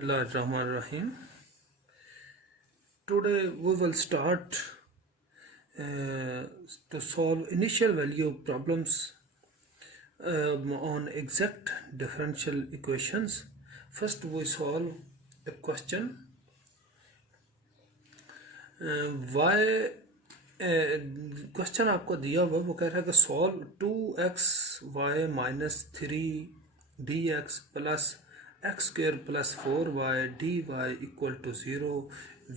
Bismillahirrahmanirrahim. Today we will start to solve initial value problems on exact differential equations. First we solve a question y question आपको दिया हुआ वो कह रहा है कि solve 2xy minus 3dx plus x square plus 4y dy equal to 0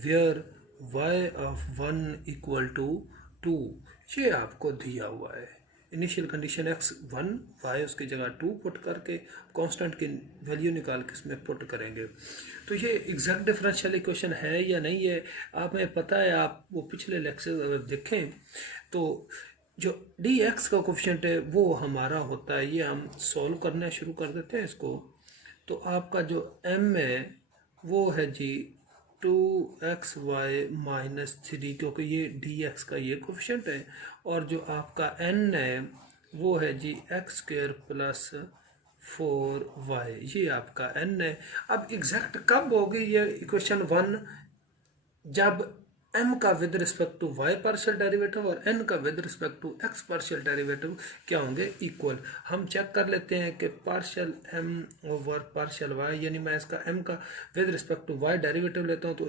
where y of 1 equal to 2। ये आपको दिया हुआ है। इनिशियल कंडीशन x1 y उसकी जगह 2 पुट करके कांस्टेंट की वैल्यू निकाल के इसमें पुट करेंगे। तो ये एग्जैक्ट डिफरेंशियल इक्वेशन है या नहीं है आप में पता है। आप वो पिछले लेक्चर अगर देखें तो जो dx का कोफिशिएंट है वो हमारा होता है। ये हम सॉल्व करना शुरू कर देते हैं इसको। तो आपका जो m है वो है जी 2xy माइनस 3, क्योंकि ये dx का ये कोफिशिएंट है। और जो आपका n है वो है जी एक्स स्क्वेयर प्लस 4y, ये आपका n है। अब एग्जैक्ट कब होगी ये इक्वेशन 1? जब m का with respect to y partial derivative और n का with respect to x partial derivative क्या होंगे? इक्वल। हम चेक कर लेते हैं कि partial m over partial y, यानी मैं इसका m का with respect to y derivative लेता हूँ तो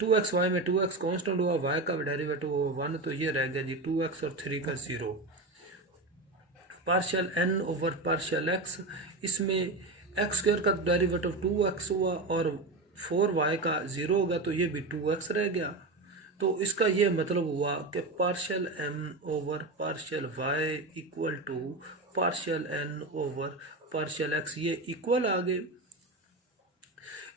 2xy में 2x कांस्टेंट हुआ, y का डेरिवेटिव हुआ 1, तो ये रह गया जी 2x और 3 का 0। Partial n over partial x, इसमें एक्स स्क्वायर का डेरिवेटिव 2x हुआ और 4y का 0 होगा तो ये भी 2x रह गया। तो इसका ये मतलब हुआ कि partial m over partial y equal to partial n over partial x, ये इक्वल आ गए।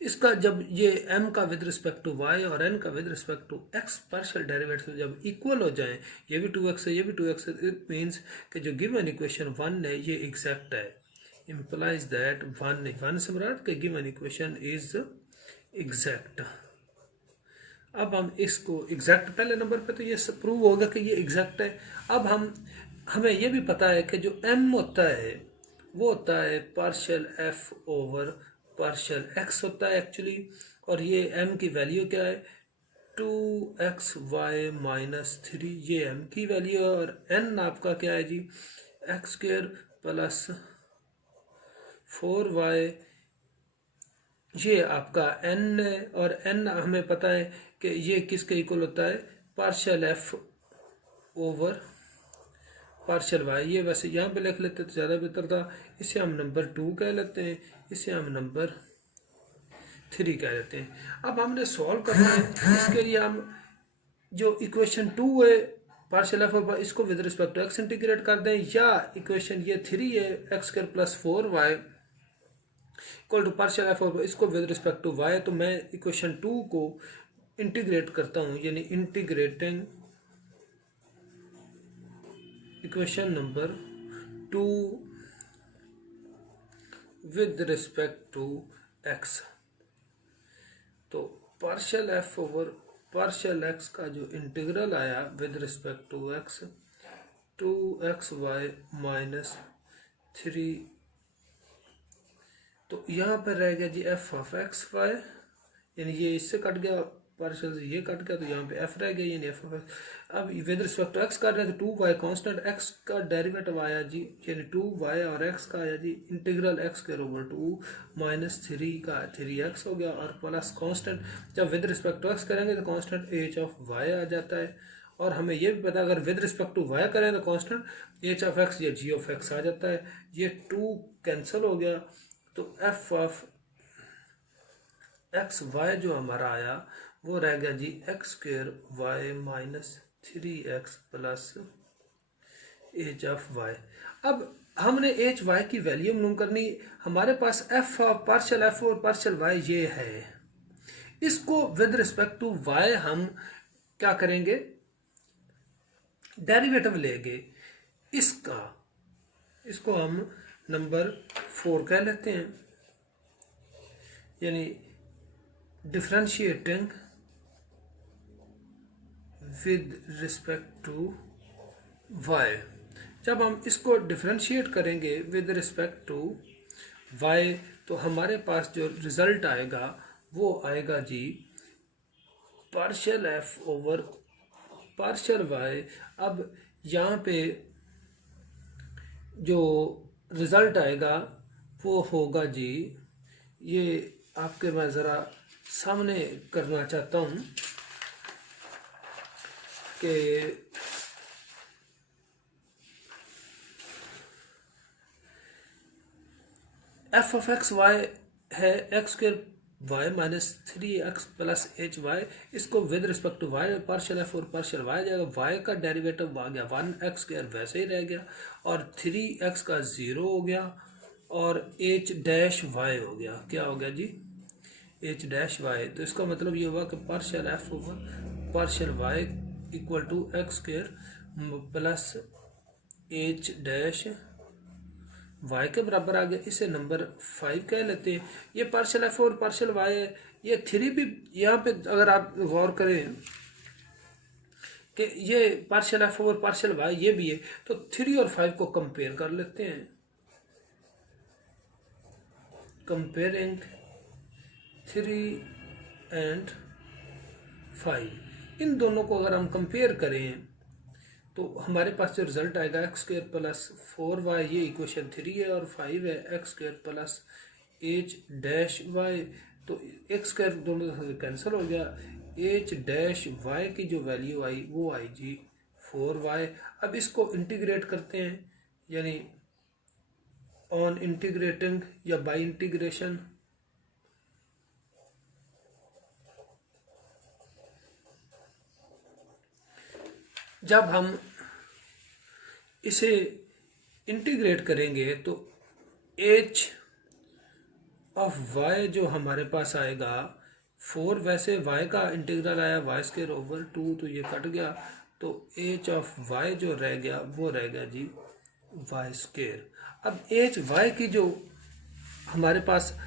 इसका जब ये m का विद रिस्पेक्ट टू y और n का with respect to x partial derivative जब इक्वल हो जाएं, ये भी 2x है ये भी 2x है, इट मीन्स कि जो गिवन इक्वेशन 1 है ये एग्जैक्ट है। इम्प्लाइज दैट 1 से मुराद कि गिवन इक्वेशन इज एग्जैक्ट। अब हम इसको एग्जैक्ट, पहले नंबर पे तो ये प्रूव होगा कि ये एग्जैक्ट है। अब हमें ये भी पता है कि जो m होता है वो होता है partial f over partial x होता है एक्चुअली। और ये m की वैल्यू क्या है? 2xy माइनस 3, ये m की वैल्यू है। और n आपका क्या है जी? एक्स स्क्वेयर प्लस 4y, ये आपका n है। और n हमें पता है कि ये किसके इक्वल होता है? Partial f over partial y। ये वैसे यहाँ पे लिख लेते तो ज़्यादा बेहतर था। इसे हम नंबर 2 कह लेते हैं, इसे हम नंबर 3 कह लेते हैं। अब हमने सॉल्व करना है, इसके लिए हम जो इक्वेशन 2 है पार्शियल f ओवर, इसको with respect to x integrate कर दें, या इक्वेशन ये 3 है x square plus 4y equal to partial f over, इसको विद रिस्पेक्ट टू y। तो मैं इक्वेशन 2 को इंटीग्रेट करता हूं, यानी integrating equation number 2 with respect to x। तो partial f over partial x का जो इंटीग्रल आया with respect to x, 2xy minus 3, तो यहाँ पर रह गया जी f ऑफ एक्स वाई, यानी ये इससे कट गया, पार्शियल से ये कट गया तो यहाँ पे f रह गया, यानी f ऑफ एक्स। अब विद रिस्पेक्ट टू x कर रहे थे, 2y कांस्टेंट, x का डेरिवेटिव आया जी, यानी 2y और x का आया जी integral x square over 2 minus 3 का 3x हो गया, और प्लस कांस्टेंट जब विद रिस्पेक्ट टू x करेंगे तो कांस्टेंट h ऑफ y आ जाता है। और हमें ये भी पता अगर विद रिस्पेक्ट टू y करें तो कांस्टेंट h ऑफ x या g ऑफ x आ जाता है। ये 2 कैंसिल हो गया, तो f ऑफ एक्स वाई जो हमारा आया वो रह गया जी x square y minus 3x plus h of y. अब हमने एच वाई की वैल्यू मालूम करनी, हमारे पास f ऑफ पार्शियल f और पार्शियल y ये है। इसको विद रिस्पेक्ट टू y हम क्या करेंगे? डेरिवेटिव लेंगे इसका, इसको हम नंबर 4 कह लेते हैं, यानी differentiating with respect to y। जब हम इसको डिफरेंशिएट करेंगे विद रिस्पेक्ट टू y तो हमारे पास जो रिजल्ट आएगा वो आएगा जी partial f over partial y. अब यहाँ पे जो रिज़ल्ट आएगा वो होगा जी, ये आपके मैं ज़रा सामने करना चाहता हूँ कि एफ ऑफ एक्स वाई है x square y minus 3x plus h y. इसको with respect to y partial f और पार्शियल वाई जाएगा। वाई का डेरिवेटिव आ गया 1x स्क्र वैसे ही रह गया और 3x का 0 हो गया और h डैश वाई हो गया। क्या हो गया जी h डैश वाई। तो इसका मतलब ये हुआ कि partial f over partial y equal to x square plus h dash y के बराबर आ गया। इसे नंबर 5 कह लेते हैं। ये पार्शियल एफ और पार्शियल वाई है। ये 3 भी यहाँ पे अगर आप गौर करें कि ये पार्शियल एफ और पार्शियल वाई ये भी है, तो 3 और 5 को कंपेयर कर लेते हैं। कंपेयरिंग 3 एंड 5, इन दोनों को अगर हम कंपेयर करें तो हमारे पास जो रिजल्ट आएगा एक्स स्क्र प्लस 4y, ये इक्वेशन 3 है और 5 है, x square plus h dash y. तो एक्स स्क्र दोनों कैंसिल हो गया। एच डैश वाई की जो वैल्यू आई वो आई जी 4y। अब इसको इंटीग्रेट करते हैं, यानी ऑन इंटीग्रेटिंग या बाई इंटीग्रेशन। जब हम इसे इंटीग्रेट करेंगे तो h ऑफ y जो हमारे पास आएगा 4, वैसे y का इंटीग्रल आया y स्क्वायर ओवर 2, तो ये कट गया। तो h ऑफ y जो रह गया वो रह गया जी y स्क्वायर। अब h y की जो हमारे पास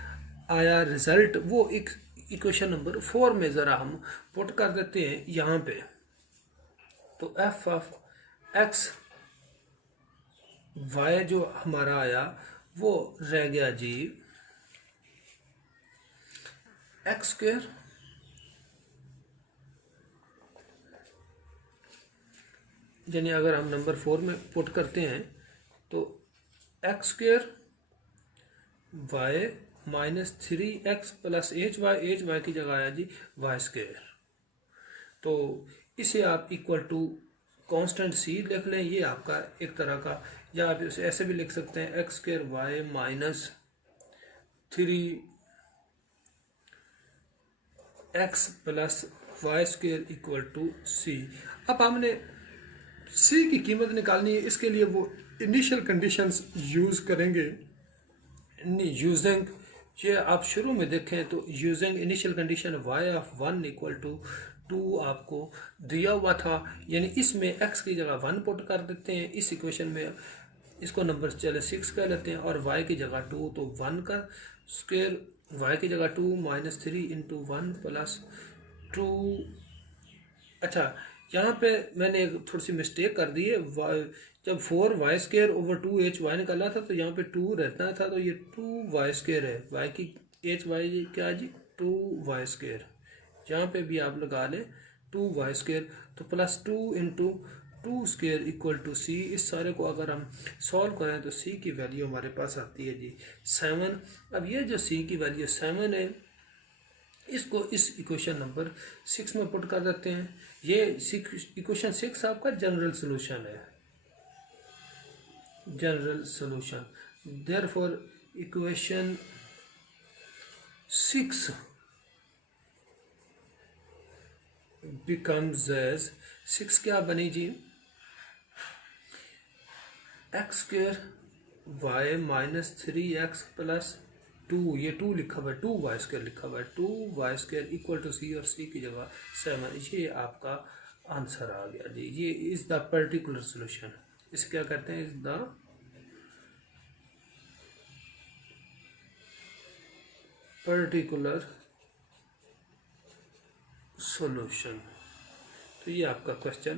आया रिजल्ट वो एक इक्वेशन नंबर 4 में ज़रा हम पुट कर देते हैं यहाँ पे। तो f ऑफ x y जो हमारा आया वो रह गया जी एक्स स्क्वायर यानी अगर हम नंबर 4 में पुट करते हैं तो x square y minus 3x plus h y की जगह आया जी वाई स्क्वायर। तो इसे आप इक्वल टू कांस्टेंट c लिख लें, ये आपका एक तरह का, या आप इसे ऐसे भी लिख सकते हैं x square y minus 3x plus y square equal to c। अब हमने c की कीमत निकालनी है, इसके लिए वो इनिशियल कंडीशंस यूज़ करेंगे। यूजिंग ये आप शुरू में देखें तो using initial condition y of 1 equal to 2 आपको दिया हुआ था, यानी इसमें x की जगह 1 पुट कर देते हैं। इस इक्वेशन में इसको नंबर चले 6 कह लेते हैं और y की जगह 2, तो 1 का स्क्वायर y की जगह 2 माइनस 3 इंटू 1 प्लस 2। अच्छा, यहाँ पे मैंने एक थोड़ी सी मिस्टेक कर दी है। जब 4y स्क्वायर ओवर 2hy निकाला था तो यहाँ पे 2 रहता था, तो ये 2y स्क्वायर है। y की hy क्या जी 2y स्क्वायर। यहाँ पे भी आप लगा लें 2y स्क्वायर, तो plus 2 into 2 square equal to c। इस सारे को अगर हम सॉल्व करें तो c की वैल्यू हमारे पास आती है जी 7। अब ये जो c की वैल्यू 7 है, इसको इस इक्वेशन नंबर 6 में पुट कर देते हैं। ये इक्वेशन 6 आपका जनरल सॉल्यूशन है, general solution. Therefore equation 6 becomes as 6 क्या बनी जी x square y minus 3x plus 2, ये 2 लिखा हुआ है, 2y स्क्वायर लिखा हुआ है, 2y square equal to c और c की जगह 7। ये आपका आंसर आ गया जी। ये इज द पर्टिकुलर सॉल्यूशन। इसे क्या कहते हैं, इज द पर्टिकुलर सॉल्यूशन। तो ये आपका क्वेश्चन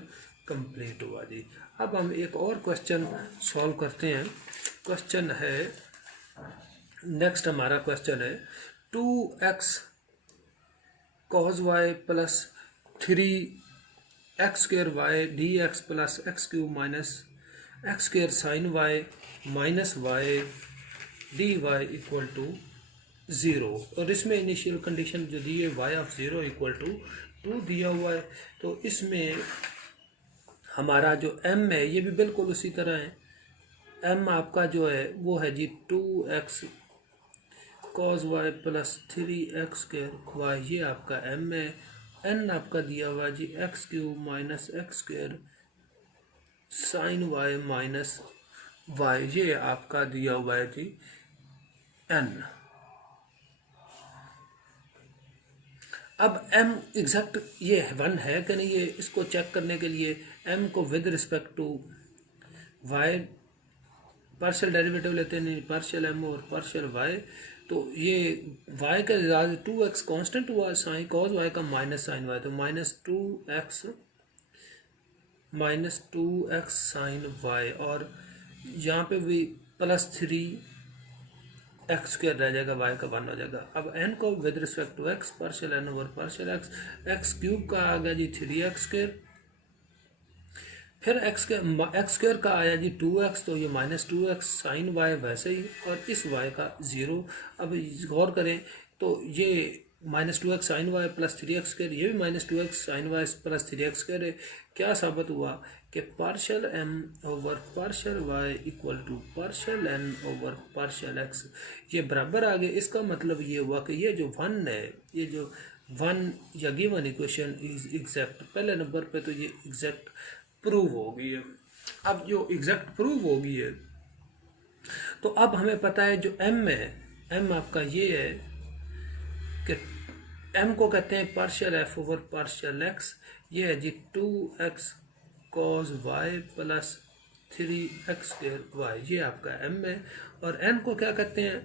कंप्लीट हुआ जी। अब हम एक और क्वेश्चन सॉल्व करते हैं। क्वेश्चन है नेक्स्ट, हमारा क्वेश्चन है 2x cos y plus 3x² y dx plus x³ minus x² sine y minus y dy equal to 0। और इसमें इनिशियल कंडीशन जो दी है y ऑफ 0 इक्वल टू 2 दिया हुआ है। तो इसमें हमारा जो m है ये भी बिल्कुल उसी तरह है। m आपका जो है वो है जी 2x cos y plus 3x² y, ये आपका m है। n आपका दिया हुआ जी x³ minus x² sine y minus y, ये आपका दिया हुआ है जी n। अब m एग्जैक्ट ये 1 है कि नहीं, ये इसको चेक करने के लिए m को with respect to y partial derivative लेते हैं, नहीं पार्शियल m और पार्शियल y। तो ये y का इजाज 2x कांस्टेंट हुआ, साइन कॉस y का माइनस साइन y, तो माइनस 2x साइन y, और यहाँ पे भी प्लस 3x² रह जाएगा, y का 1 हो जाएगा। अब n को with respect to x partial n over partial x³ का आ गया जी 3x², फिर x² का आया जी 2x, तो ये माइनस 2x साइन y वैसे ही, और इस y का 0। अब गौर करें तो ये minus 2x sine y plus 3x², ये भी minus 2x sine y plus 3x² है। क्या साबित हुआ कि partial m over partial y equal to partial n over partial x, ये बराबर आ गए। इसका मतलब ये हुआ कि ये जो 1 है, ये जो 1 या गिवन इक्वेशन इज एग्जैक्ट, पहले नंबर पे तो ये एग्जैक्ट प्रूव हो गई है। अब जो एग्जैक्ट प्रूव हो गई है, तो अब हमें पता है जो m है, m आपका ये है कि m को कहते हैं partial f over partial x, ये है जी 2x cos y plus 3x² y, ये आपका m है। और n को क्या कहते हैं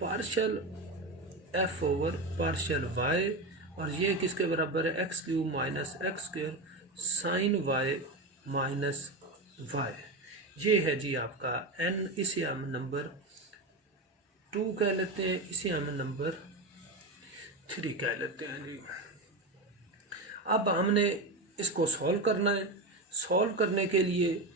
partial f over partial y, और ये किसके बराबर है x³ minus x² sine y minus y, ये है जी आपका n। इसे हम नंबर 2 कह लेते हैं, इसे हम नंबर 3 कह लेते हैं जी। अब हमने इसको सॉल्व करना है। सॉल्व करने के लिए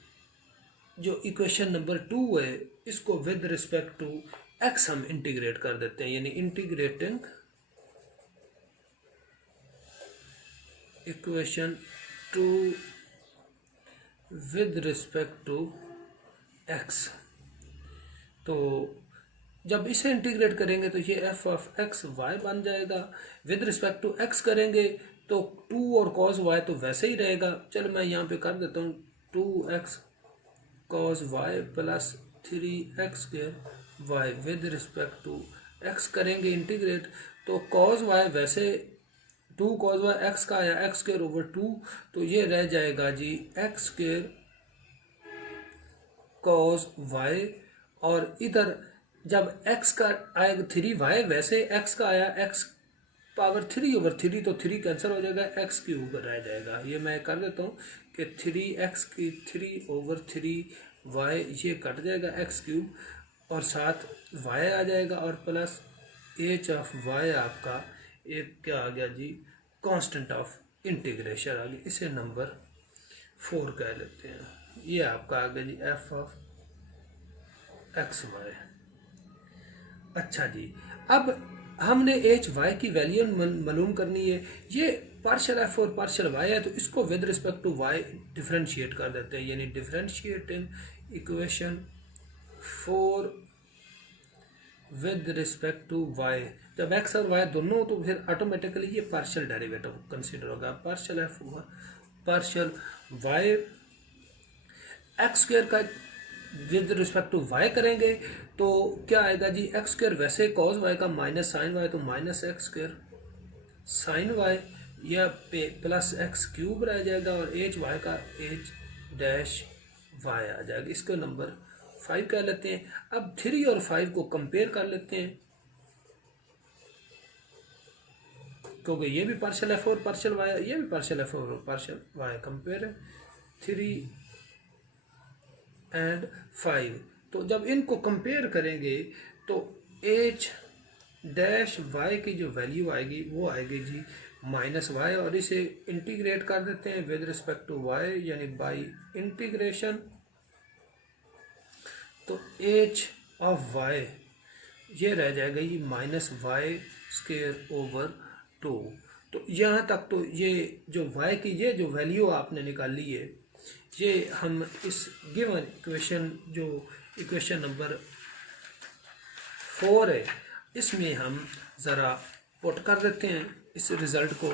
जो इक्वेशन नंबर 2 है, इसको विद रिस्पेक्ट टू x हम इंटीग्रेट कर देते हैं, यानी integrating equation 2 with respect to x। तो जब इसे इंटीग्रेट करेंगे तो ये f ऑफ x y बन जाएगा। विद रिस्पेक्ट टू x करेंगे तो 2 और cos y तो वैसे ही रहेगा। चलो मैं यहाँ पे कर देता हूँ 2x cos y plus 3x² y, with respect to x करेंगे इंटीग्रेट, तो cos y वैसे 2 cos y x का आया x² ओवर 2, तो ये रह जाएगा जी x² cos y, और इधर जब x का आएगा 3y, वैसे x का आया x पावर 3 ओवर 3, तो 3 कैंसिल हो जाएगा, x³ रह जाएगा। ये मैं कर देता हूँ कि 3x की 3 ओवर 3y, ये कट जाएगा x³, और साथ y आ जाएगा, और प्लस h ऑफ y आपका एक क्या आ गया जी कांस्टेंट ऑफ इंटीग्रेशन आ गया। इसे नंबर 4 कह लेते हैं। ये आपका आ गया जी f ऑफ x y। अच्छा जी, अब हमने एच वाई की वैल्यू मालूम करनी है। ये पार्शियल एफ और पार्शियल वाई है, तो इसको with respect to y differentiate कर देते हैं, यानी differentiating equation 4 with respect to y. जब एक्स और वाई दोनों, तो फिर ऑटोमेटिकली ये पार्शियल डेरिवेटिव कंसीडर होगा। पार्शियल एफ हुआ पार्शियल वाई, x² का विद रिस्पेक्ट टू y करेंगे तो क्या आएगा जी x² वैसे cos y का माइनस साइन y, तो माइनस x² साइन y, या पे प्लस x³ रह जाएगा, और h y का h डैश y आ जाएगा। इसको नंबर 5 कह लेते हैं। अब 3 और 5 को कंपेयर कर लेते हैं, क्योंकि ये भी पार्शियल एफ और पार्शियल वाई, ये भी पार्शियल एफ और पार्शियल वाई, कंपेयर है 3 एंड 5। तो जब इनको कंपेयर करेंगे तो h डैश वाई की जो वैल्यू आएगी वो आएगी जी माइनस वाई, और इसे इंटीग्रेट कर देते हैं विद रिस्पेक्ट टू वाई यानी बाई इंटीग्रेशन। तो एच ऑफ वाई ये रह जाएगा ये माइनस वाई स्क्वायर ओवर 2। तो यहाँ तक तो ये जो y की ये जो वैल्यू आपने निकाली है ये हम इस गिवन इक्वेशन जो इक्वेशन नंबर 4 है इसमें हम ज़रा पुट कर देते हैं इस रिज़ल्ट को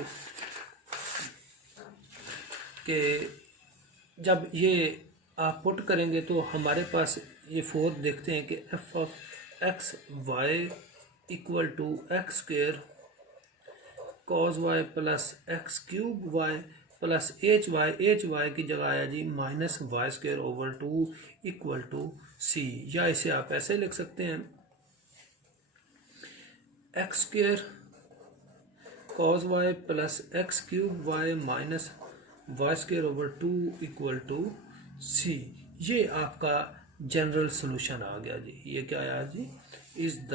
कि जब ये आप पुट करेंगे तो हमारे पास ये 4 देखते हैं कि f of x y equal to x square cos y plus x cube y plus h y की जगह आया जी minus y square over 2 equal to c, या इसे आप ऐसे लिख सकते हैं x square cos y plus x cube y minus y square over 2 equal to c. ये आपका जनरल सॉल्यूशन आ गया जी। ये क्या आया जी, इज द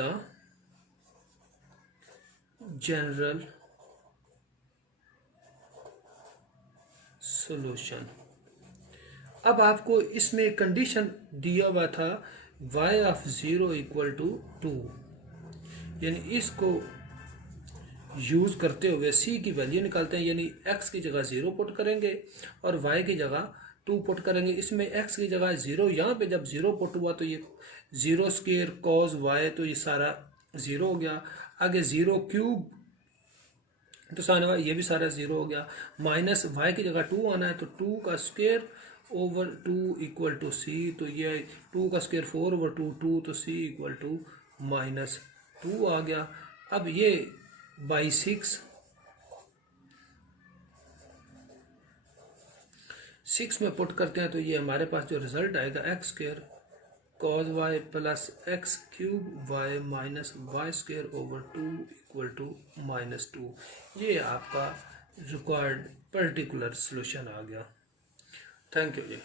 जनरल सॉल्यूशन। अब आपको इसमें कंडीशन दिया हुआ था y ऑफ 0 इक्वल टू 2, यानी इसको यूज करते हुए c की वैल्यू निकालते हैं, यानी x की जगह 0 पुट करेंगे और y की जगह 2 पुट करेंगे। इसमें x की जगह 0, यहाँ पे जब 0 पुट हुआ तो ये 0 स्क्वायर कॉस y, तो ये सारा 0 हो गया। आगे 0 क्यूब तो सामने वाला ये भी सारा 0 हो गया। माइनस y की जगह 2 आना है तो 2 का स्क्वायर ओवर 2 इक्वल टू सी, तो ये 2 का स्क्वायर 4 ओवर 2 तो सी इक्वल टू माइनस 2 आ गया। अब ये बाई 6 में पुट करते हैं तो ये हमारे पास जो रिजल्ट आएगा x square cos y plus x cube y minus y square over 2 equal to minus 2। ये आपका रिक्वायर्ड पर्टिकुलर सॉल्यूशन आ गया। Thank you ji.